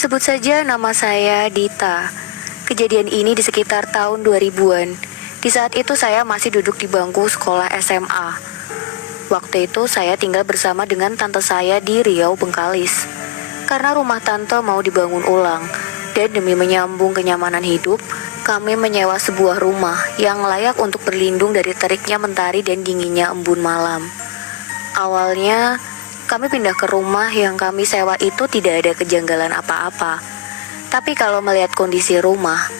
Sebut saja nama saya Dita. Kejadian ini di sekitar tahun 2000-an. Di saat itu saya masih duduk di bangku sekolah SMA. Waktu itu saya tinggal bersama dengan tante saya di Riau, Bengkalis. Karena rumah tante mau dibangun ulang, dan demi menyambung kenyamanan hidup, kami menyewa sebuah rumah yang layak untuk berlindung dari teriknya mentari dan dinginnya embun malam. Awalnya, kami pindah ke rumah yang kami sewa itu tidak ada kejanggalan apa-apa. Tapi kalau melihat kondisi rumah,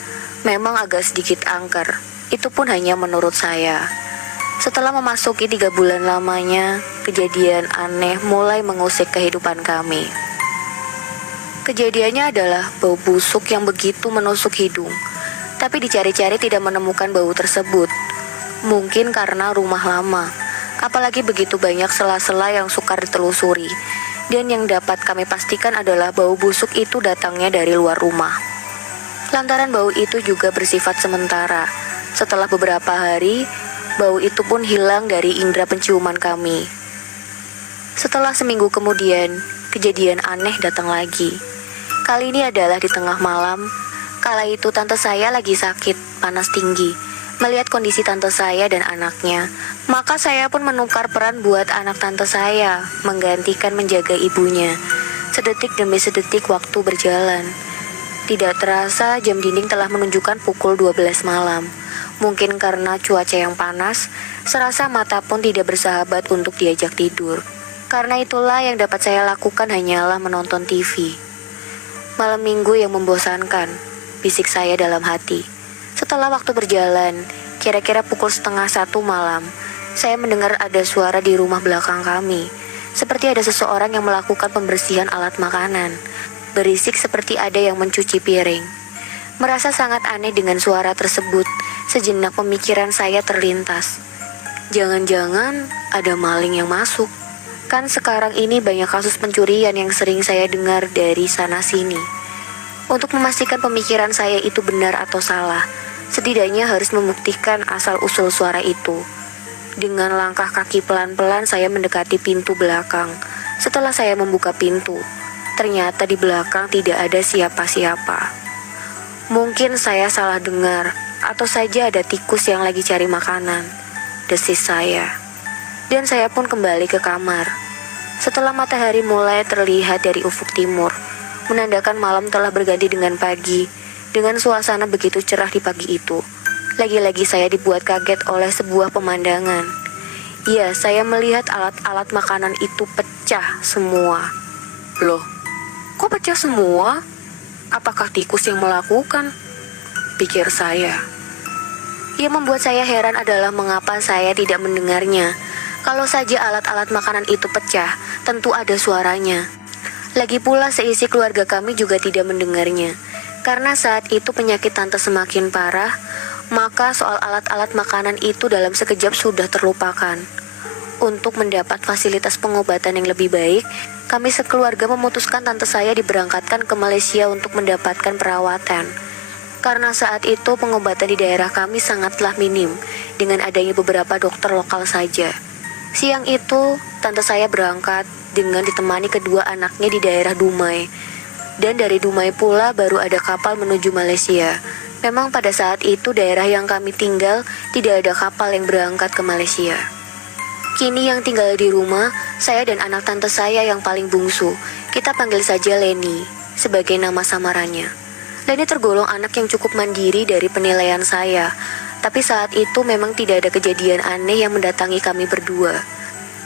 memang agak sedikit angker. Itu pun hanya menurut saya. Setelah memasuki 3 bulan lamanya, kejadian aneh mulai mengusik kehidupan kami. Kejadiannya adalah bau busuk yang begitu menusuk hidung. Tapi dicari-cari tidak menemukan bau tersebut. Mungkin karena rumah lama. Apalagi begitu banyak sela-sela yang sukar ditelusuri. Dan yang dapat kami pastikan adalah bau busuk itu datangnya dari luar rumah. Lantaran bau itu juga bersifat sementara. Setelah beberapa hari, bau itu pun hilang dari indera penciuman kami. Setelah seminggu kemudian, kejadian aneh datang lagi. Kali ini adalah di tengah malam. Kala itu tante saya lagi sakit, panas tinggi. Melihat kondisi tante saya dan anaknya, maka saya pun menukar peran buat anak tante saya, menggantikan menjaga ibunya. Sedetik demi sedetik waktu berjalan. Tidak terasa jam dinding telah menunjukkan pukul 12 malam. Mungkin karena cuaca yang panas, serasa mata pun tidak bersahabat untuk diajak tidur. Karena itulah yang dapat saya lakukan hanyalah menonton TV. Malam minggu yang membosankan, bisik saya dalam hati. Setelah waktu berjalan, kira-kira pukul 12:30 malam, saya mendengar ada suara di rumah belakang kami. Seperti ada seseorang yang melakukan pembersihan alat makanan. Berisik seperti ada yang mencuci piring. Merasa sangat aneh dengan suara tersebut, sejenak pemikiran saya terlintas. Jangan-jangan ada maling yang masuk. Kan sekarang ini banyak kasus pencurian yang sering saya dengar dari sana-sini. Untuk memastikan pemikiran saya itu benar atau salah, setidaknya harus membuktikan asal-usul suara itu. Dengan langkah kaki pelan-pelan saya mendekati pintu belakang. Setelah saya membuka pintu, ternyata di belakang tidak ada siapa-siapa. Mungkin saya salah dengar, atau saja ada tikus yang lagi cari makanan. Desis saya. Dan saya pun kembali ke kamar. Setelah matahari mulai terlihat dari ufuk timur, menandakan malam telah berganti dengan pagi. Dengan suasana begitu cerah di pagi itu, lagi-lagi saya dibuat kaget oleh sebuah pemandangan. Ya, saya melihat alat-alat makanan itu pecah semua. Loh, kok pecah semua? Apakah tikus yang melakukan? Pikir saya. Yang membuat saya heran adalah mengapa saya tidak mendengarnya. Kalau saja alat-alat makanan itu pecah, tentu ada suaranya. Lagi pula seisi keluarga kami juga tidak mendengarnya. Karena saat itu penyakit tante semakin parah, maka soal alat-alat makanan itu dalam sekejap sudah terlupakan. Untuk mendapat fasilitas pengobatan yang lebih baik, kami sekeluarga memutuskan tante saya diberangkatkan ke Malaysia untuk mendapatkan perawatan. Karena saat itu pengobatan di daerah kami sangatlah minim, dengan adanya beberapa dokter lokal saja. Siang itu, tante saya berangkat dengan ditemani kedua anaknya di daerah Dumai. Dan dari Dumai pula baru ada kapal menuju Malaysia. Memang pada saat itu daerah yang kami tinggal tidak ada kapal yang berangkat ke Malaysia. Kini yang tinggal di rumah, saya dan anak tante saya yang paling bungsu. Kita panggil saja Leni, sebagai nama samarannya. Leni tergolong anak yang cukup mandiri dari penilaian saya. Tapi saat itu memang tidak ada kejadian aneh yang mendatangi kami berdua.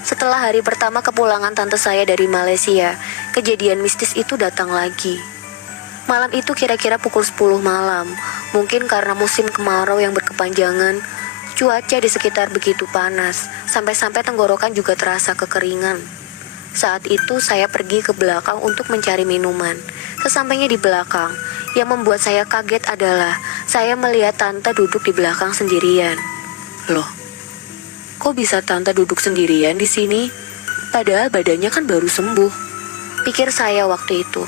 Setelah hari pertama kepulangan tante saya dari Malaysia, kejadian mistis itu datang lagi. Malam itu kira-kira pukul 10 malam. Mungkin karena musim kemarau yang berkepanjangan, cuaca di sekitar begitu panas, sampai-sampai tenggorokan juga terasa kekeringan. Saat itu saya pergi ke belakang untuk mencari minuman. Sesampainya di belakang, yang membuat saya kaget adalah saya melihat tante duduk di belakang sendirian. Loh, kok bisa tante duduk sendirian di sini? Padahal badannya kan baru sembuh, pikir saya waktu itu.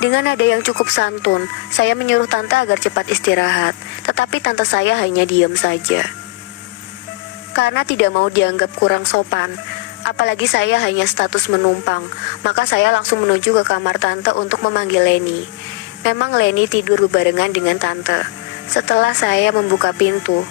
Dengan nada yang cukup santun, saya menyuruh tante agar cepat istirahat, tetapi tante saya hanya diam saja. Karena tidak mau dianggap kurang sopan, apalagi saya hanya status menumpang, maka saya langsung menuju ke kamar tante untuk memanggil Leni. Memang Leni tidur berbarengan dengan tante. Setelah saya membuka pintu,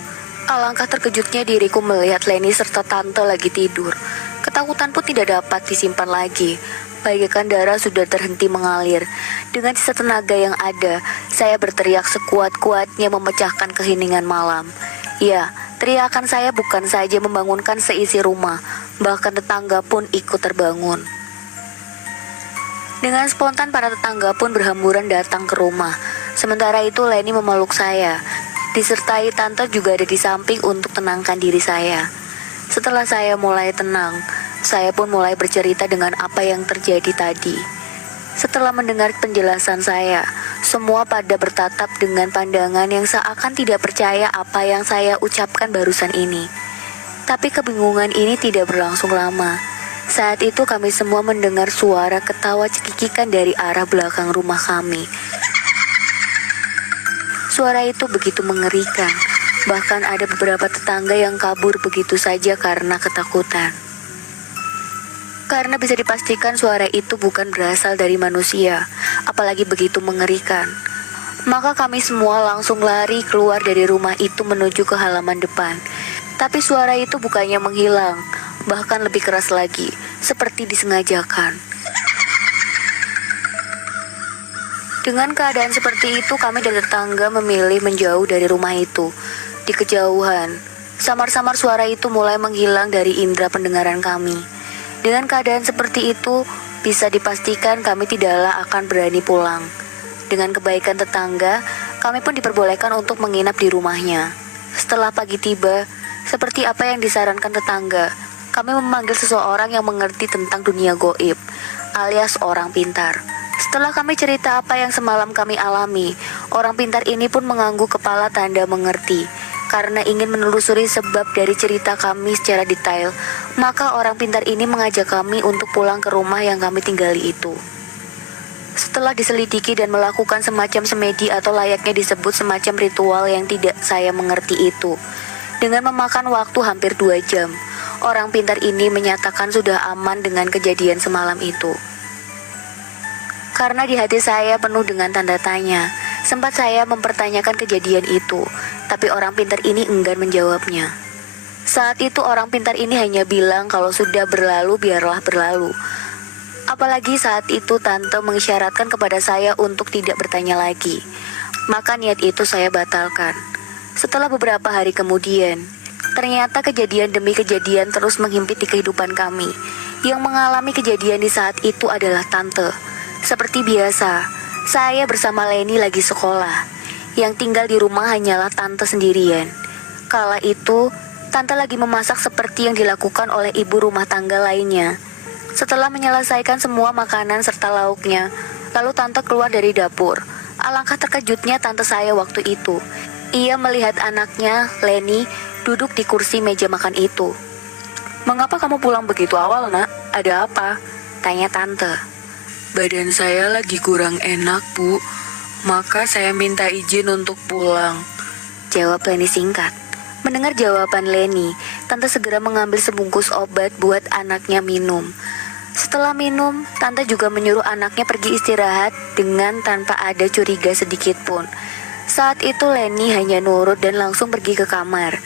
alangkah terkejutnya diriku melihat Leni serta tante lagi tidur. Ketakutan pun tidak dapat disimpan lagi. Bagaikan darah sudah terhenti mengalir. Dengan sisa tenaga yang ada, saya berteriak sekuat-kuatnya memecahkan keheningan malam. Ya, teriakan saya bukan saja membangunkan seisi rumah, bahkan tetangga pun ikut terbangun. Dengan spontan para tetangga pun berhamburan datang ke rumah. Sementara itu Leni memeluk saya, disertai tante juga ada di samping untuk tenangkan diri saya. Setelah saya mulai tenang, saya pun mulai bercerita dengan apa yang terjadi tadi. Setelah mendengar penjelasan saya, semua pada bertatap dengan pandangan yang seakan tidak percaya apa yang saya ucapkan barusan ini. Tapi kebingungan ini tidak berlangsung lama. Saat itu kami semua mendengar suara ketawa cekikikan dari arah belakang rumah kami. Suara itu begitu mengerikan. Bahkan ada beberapa tetangga yang kabur begitu saja karena ketakutan. Karena bisa dipastikan suara itu bukan berasal dari manusia, apalagi begitu mengerikan. Maka kami semua langsung lari keluar dari rumah itu menuju ke halaman depan. Tapi suara itu bukannya menghilang, bahkan lebih keras lagi, seperti disengajakan. Dengan keadaan seperti itu, kami dan tetangga memilih menjauh dari rumah itu. Di kejauhan, samar-samar suara itu mulai menghilang dari indera pendengaran kami. Dengan keadaan seperti itu, bisa dipastikan kami tidaklah akan berani pulang. Dengan kebaikan tetangga, kami pun diperbolehkan untuk menginap di rumahnya. Setelah pagi tiba, seperti apa yang disarankan tetangga, kami memanggil seseorang yang mengerti tentang dunia goib, alias orang pintar. Setelah kami cerita apa yang semalam kami alami, orang pintar ini pun mengangguk kepala tanda mengerti. Karena ingin menelusuri sebab dari cerita kami secara detail, maka orang pintar ini mengajak kami untuk pulang ke rumah yang kami tinggali itu. Setelah diselidiki dan melakukan semacam semedi atau layaknya disebut semacam ritual yang tidak saya mengerti itu, dengan memakan waktu hampir 2 jam, orang pintar ini menyatakan sudah aman dengan kejadian semalam itu. Karena di hati saya penuh dengan tanda tanya, sempat saya mempertanyakan kejadian itu, tapi orang pintar ini enggan menjawabnya. Saat itu orang pintar ini hanya bilang kalau sudah berlalu biarlah berlalu. Apalagi saat itu tante mengisyaratkan kepada saya untuk tidak bertanya lagi. Maka niat itu saya batalkan. Setelah beberapa hari kemudian, ternyata kejadian demi kejadian terus menghimpit di kehidupan kami. Yang mengalami kejadian di saat itu adalah tante. Seperti biasa, saya bersama Leni lagi sekolah. Yang tinggal di rumah hanyalah tante sendirian. Kala itu, tante lagi memasak seperti yang dilakukan oleh ibu rumah tangga lainnya. Setelah menyelesaikan semua makanan serta lauknya, lalu tante keluar dari dapur. Alangkah terkejutnya tante saya waktu itu. Ia melihat anaknya, Leni, duduk di kursi meja makan itu. "Mengapa kamu pulang begitu awal, nak? Ada apa?" tanya tante. "Badan saya lagi kurang enak, Bu. Maka saya minta izin untuk pulang," jawab Leni singkat. Mendengar jawaban Leni, tante segera mengambil sebungkus obat buat anaknya minum. Setelah minum, tante juga menyuruh anaknya pergi istirahat dengan tanpa ada curiga sedikit pun. Saat itu Leni hanya nurut dan langsung pergi ke kamar.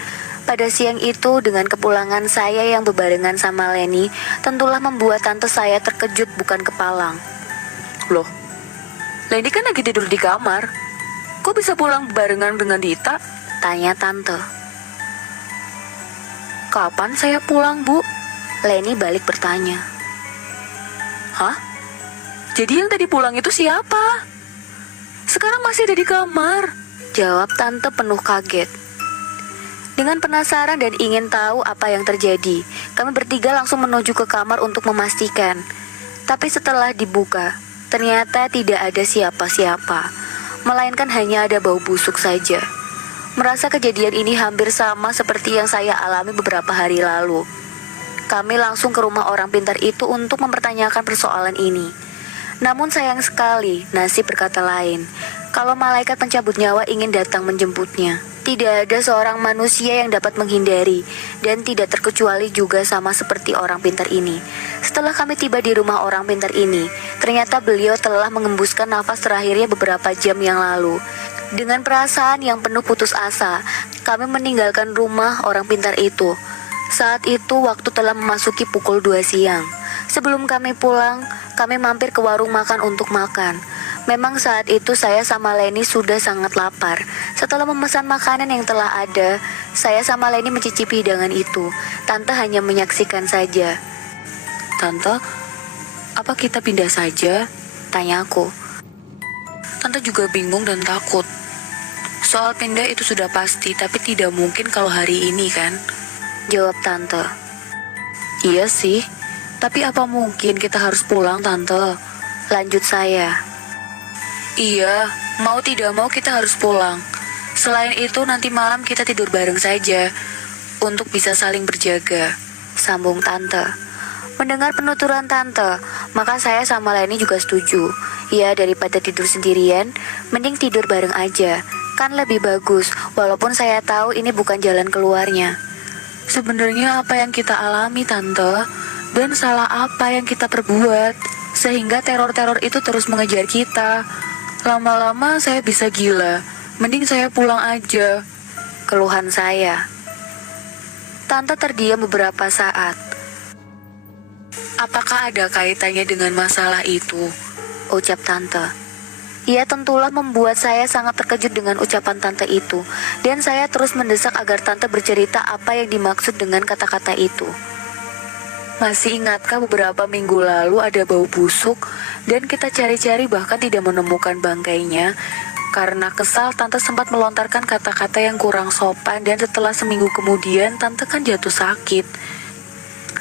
Pada siang itu, dengan kepulangan saya yang berbarengan sama Leni, tentulah membuat tante saya terkejut bukan kepalang. "Loh, Leni kan lagi tidur di kamar. Kok bisa pulang barengan dengan Dita?" tanya tante. "Kapan saya pulang, Bu?" Leni balik bertanya. "Hah? Jadi yang tadi pulang itu siapa? Sekarang masih ada di kamar," jawab tante penuh kaget. Dengan penasaran dan ingin tahu apa yang terjadi, kami bertiga langsung menuju ke kamar untuk memastikan. Tapi setelah dibuka, ternyata tidak ada siapa-siapa, melainkan hanya ada bau busuk saja. Merasa kejadian ini hampir sama seperti yang saya alami beberapa hari lalu. Kami langsung ke rumah orang pintar itu untuk mempertanyakan persoalan ini. Namun sayang sekali, nasib berkata lain. Kalau malaikat pencabut nyawa ingin datang menjemputnya, tidak ada seorang manusia yang dapat menghindari, dan tidak terkecuali juga sama seperti orang pintar ini. Setelah kami tiba di rumah orang pintar ini, ternyata beliau telah mengembuskan nafas terakhirnya beberapa jam yang lalu. Dengan perasaan yang penuh putus asa, kami meninggalkan rumah orang pintar itu. Saat itu waktu telah memasuki pukul 2 siang. Sebelum kami pulang, kami mampir ke warung makan untuk makan. Memang saat itu saya sama Leni sudah sangat lapar. Setelah memesan makanan yang telah ada, saya sama Leni mencicipi hidangan itu. Tante hanya menyaksikan saja. Tante, apa kita pindah saja? Tanya aku. Tante juga bingung dan takut. Soal pindah itu sudah pasti, tapi tidak mungkin kalau hari ini kan? Jawab tante. Iya sih, tapi apa mungkin kita harus pulang, Tante? Lanjut saya. Iya, mau tidak mau kita harus pulang. Selain itu nanti malam kita tidur bareng saja, untuk bisa saling berjaga. Sambung tante. Mendengar penuturan tante, maka saya sama Leni juga setuju. Ya, daripada tidur sendirian, mending tidur bareng aja. Kan lebih bagus, walaupun saya tahu ini bukan jalan keluarnya. Sebenarnya apa yang kita alami, Tante? Dan salah apa yang kita perbuat? Sehingga teror-teror itu terus mengejar kita. Lama-lama saya bisa gila. Mending saya pulang aja. Keluhan saya. Tante terdiam beberapa saat. Apakah ada kaitannya dengan masalah itu? Ucap tante. Ia tentulah membuat saya sangat terkejut dengan ucapan tante itu, dan saya terus mendesak agar tante bercerita apa yang dimaksud dengan kata-kata itu. Masih ingatkah beberapa minggu lalu ada bau busuk, dan kita cari-cari bahkan tidak menemukan bangkainya? Karena kesal, tante sempat melontarkan kata-kata yang kurang sopan, dan setelah seminggu kemudian, tante kan jatuh sakit.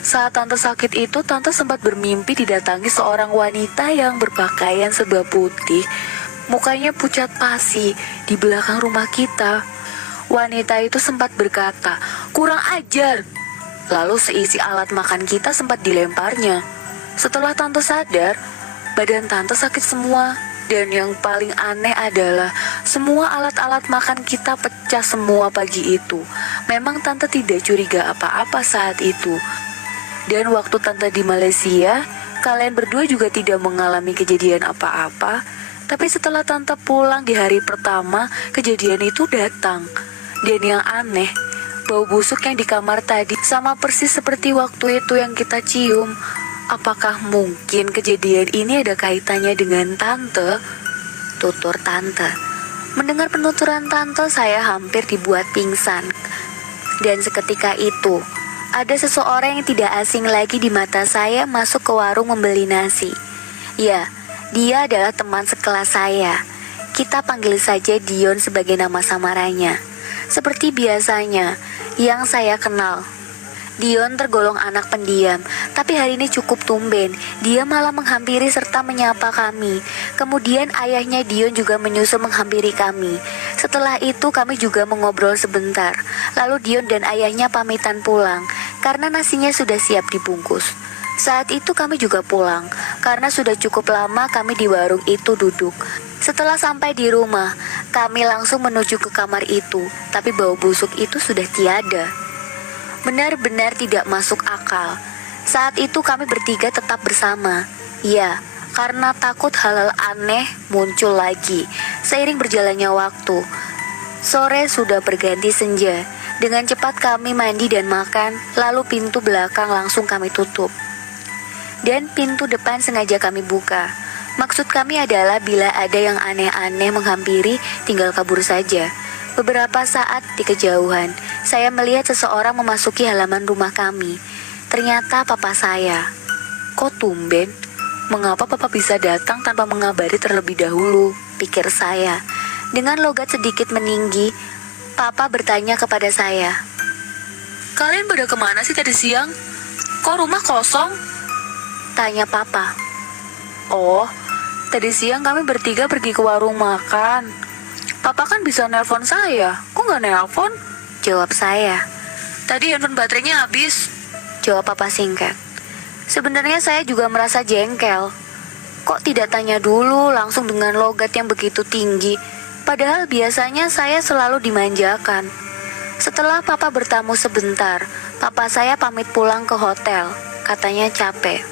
Saat tante sakit itu, tante sempat bermimpi didatangi seorang wanita yang berpakaian serba putih. Mukanya pucat pasi di belakang rumah kita. Wanita itu sempat berkata, "Kurang ajar." Lalu seisi alat makan kita sempat dilemparnya. Setelah tante sadar, badan tante sakit semua. Dan yang paling aneh adalah semua alat-alat makan kita pecah semua pagi itu. Memang tante tidak curiga apa-apa saat itu. Dan waktu tante di Malaysia, kalian berdua juga tidak mengalami kejadian apa-apa. Tapi setelah tante pulang di hari pertama, kejadian itu datang. Dan yang aneh, bau busuk yang di kamar tadi sama persis seperti waktu itu yang kita cium. Apakah mungkin kejadian ini ada kaitannya dengan tante? Tutur tante. Mendengar penuturan tante, saya hampir dibuat pingsan. Dan seketika itu, ada seseorang yang tidak asing lagi di mata saya masuk ke warung membeli nasi. Ya, dia adalah teman sekelas saya. Kita panggil saja Dion sebagai nama samarannya. Seperti biasanya, yang saya kenal. Dion tergolong anak pendiam, tapi hari ini cukup tumben. Dia malah menghampiri serta menyapa kami. Kemudian ayahnya Dion juga menyusul menghampiri kami. Setelah itu kami juga mengobrol sebentar. Lalu Dion dan ayahnya pamitan pulang, karena nasinya sudah siap dibungkus. Saat itu kami juga pulang, karena sudah cukup lama kami di warung itu duduk. Setelah sampai di rumah, kami langsung menuju ke kamar itu, tapi bau busuk itu sudah tiada. Benar-benar tidak masuk akal. Saat itu kami bertiga tetap bersama. Ya, karena takut hal-hal aneh muncul lagi. Seiring berjalannya waktu, sore sudah berganti senja. Dengan cepat kami mandi dan makan, lalu pintu belakang langsung kami tutup. Dan pintu depan sengaja kami buka. Maksud kami adalah bila ada yang aneh-aneh menghampiri, tinggal kabur saja. Beberapa saat di kejauhan, saya melihat seseorang memasuki halaman rumah kami. Ternyata papa saya. Kok tumben? Mengapa papa bisa datang tanpa mengabari terlebih dahulu? Pikir saya. Dengan logat sedikit meninggi, Papa bertanya kepada saya. Kalian pada kemana sih tadi siang? Kok rumah kosong? Tanya Papa. Oh, tadi siang kami bertiga pergi ke warung makan. Papa kan bisa nelpon saya, kok nggak nelpon? Jawab saya. Tadi handphone baterainya habis. Jawab Papa singkat. Sebenarnya saya juga merasa jengkel. Kok tidak tanya dulu langsung dengan logat yang begitu tinggi? Padahal biasanya saya selalu dimanjakan. Setelah Papa bertamu sebentar, Papa saya pamit pulang ke hotel. Katanya capek.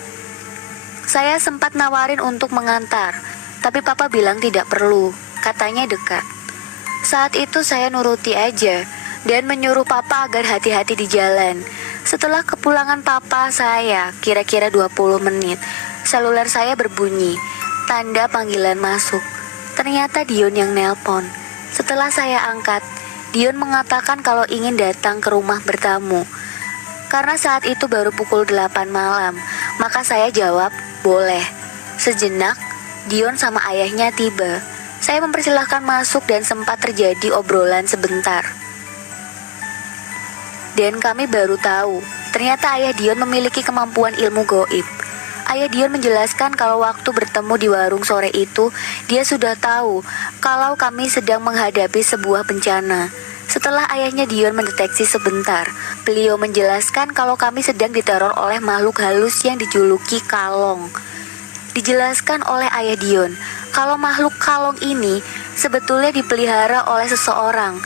Saya sempat nawarin untuk mengantar, tapi Papa bilang tidak perlu. Katanya dekat. Saat itu saya nuruti aja dan menyuruh Papa agar hati-hati di jalan. Setelah kepulangan Papa saya, kira-kira 20 menit, seluler saya berbunyi, tanda panggilan masuk. Ternyata Dion yang nelpon. Setelah saya angkat, Dion mengatakan kalau ingin datang ke rumah bertamu. Karena saat itu baru pukul 8 malam, maka saya jawab, boleh. Sejenak, Dion sama ayahnya tiba. Saya mempersilahkan masuk dan sempat terjadi obrolan sebentar. Dan kami baru tahu, ternyata ayah Dion memiliki kemampuan ilmu gaib. Ayah Dion menjelaskan kalau waktu bertemu di warung sore itu, dia sudah tahu kalau kami sedang menghadapi sebuah bencana. Setelah ayahnya Dion mendeteksi sebentar, beliau menjelaskan kalau kami sedang diteror oleh makhluk halus yang dijuluki kalong. Dijelaskan oleh ayah Dion, kalau makhluk kalong ini sebetulnya dipelihara oleh seseorang,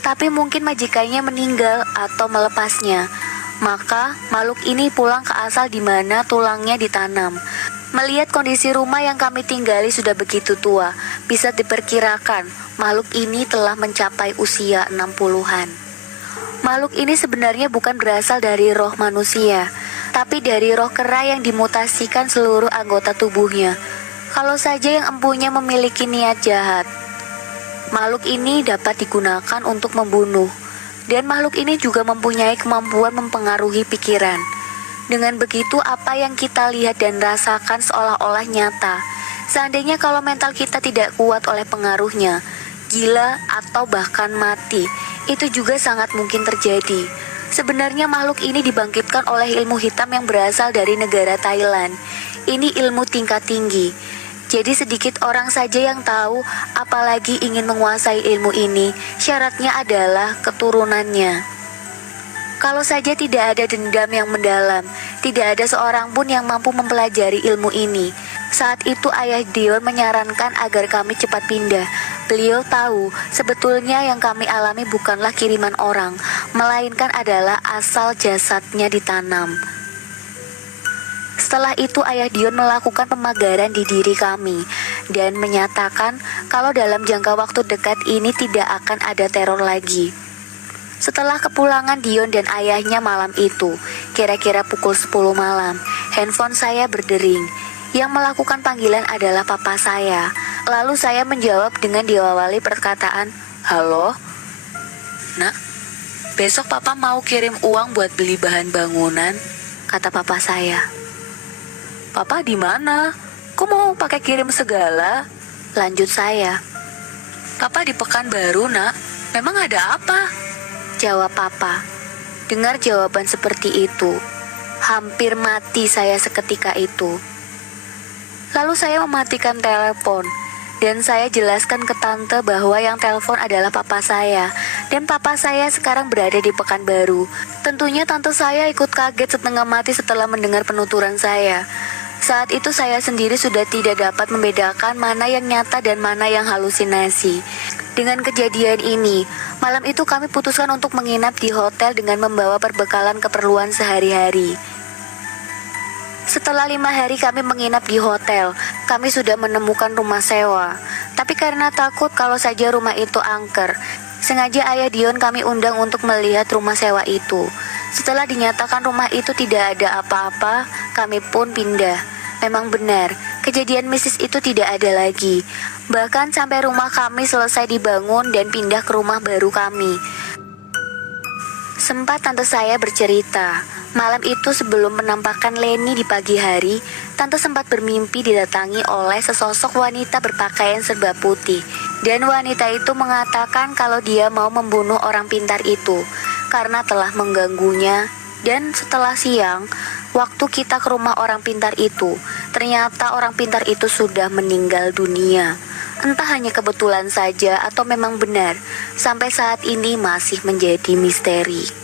tapi mungkin majikannya meninggal atau melepasnya. Maka makhluk ini pulang ke asal di mana tulangnya ditanam. Melihat kondisi rumah yang kami tinggali sudah begitu tua, bisa diperkirakan makhluk ini telah mencapai usia 60-an. Makhluk ini sebenarnya bukan berasal dari roh manusia, tapi dari roh kera yang dimutasikan seluruh anggota tubuhnya. Kalau saja yang empunya memiliki niat jahat, makhluk ini dapat digunakan untuk membunuh. Dan makhluk ini juga mempunyai kemampuan mempengaruhi pikiran. Dengan begitu apa yang kita lihat dan rasakan seolah-olah nyata. Seandainya kalau mental kita tidak kuat oleh pengaruhnya, gila atau bahkan mati, itu juga sangat mungkin terjadi. Sebenarnya makhluk ini dibangkitkan oleh ilmu hitam yang berasal dari negara Thailand. Ini ilmu tingkat tinggi. Jadi sedikit orang saja yang tahu, apalagi ingin menguasai ilmu ini, syaratnya adalah keturunannya. Kalau saja tidak ada dendam yang mendalam, tidak ada seorang pun yang mampu mempelajari ilmu ini. Saat itu ayah Dion menyarankan agar kami cepat pindah. Beliau tahu sebetulnya yang kami alami bukanlah kiriman orang, melainkan adalah asal jasadnya ditanam. Setelah itu ayah Dion melakukan pemagaran di diri kami dan menyatakan kalau dalam jangka waktu dekat ini tidak akan ada teror lagi. Setelah kepulangan Dion dan ayahnya malam itu, kira-kira pukul 10 malam, handphone saya berdering. Yang melakukan panggilan adalah papa saya. Lalu saya menjawab dengan diawali perkataan, "Halo? Nak, besok papa mau kirim uang buat beli bahan bangunan," kata papa saya. "Papa di mana? Kok mau pakai kirim segala?" Lanjut saya. "Papa di Pekanbaru, Nak. Memang ada apa?" Jawab papa. Dengar jawaban seperti itu, hampir mati saya seketika itu. Lalu saya mematikan telepon dan saya jelaskan ke tante bahwa yang telepon adalah papa saya dan papa saya sekarang berada di Pekanbaru. Tentunya tante saya ikut kaget setengah mati setelah mendengar penuturan saya. Saat itu saya sendiri sudah tidak dapat membedakan mana yang nyata dan mana yang halusinasi. Dengan kejadian ini, malam itu kami putuskan untuk menginap di hotel dengan membawa perbekalan keperluan sehari-hari. Setelah 5 hari kami menginap di hotel, kami sudah menemukan rumah sewa. Tapi karena takut kalau saja rumah itu angker, sengaja ayah Dion kami undang untuk melihat rumah sewa itu. Setelah dinyatakan rumah itu tidak ada apa-apa, kami pun pindah. Memang benar, kejadian mistis itu tidak ada lagi. Bahkan sampai rumah kami selesai dibangun dan pindah ke rumah baru kami. Sempat tante saya bercerita, malam itu sebelum menampakkan Leni di pagi hari, tante sempat bermimpi didatangi oleh sesosok wanita berpakaian serba putih. Dan wanita itu mengatakan kalau dia mau membunuh orang pintar itu karena telah mengganggunya. Dan setelah siang, waktu kita ke rumah orang pintar itu, ternyata orang pintar itu sudah meninggal dunia. Entah hanya kebetulan saja atau memang benar, sampai saat ini masih menjadi misteri.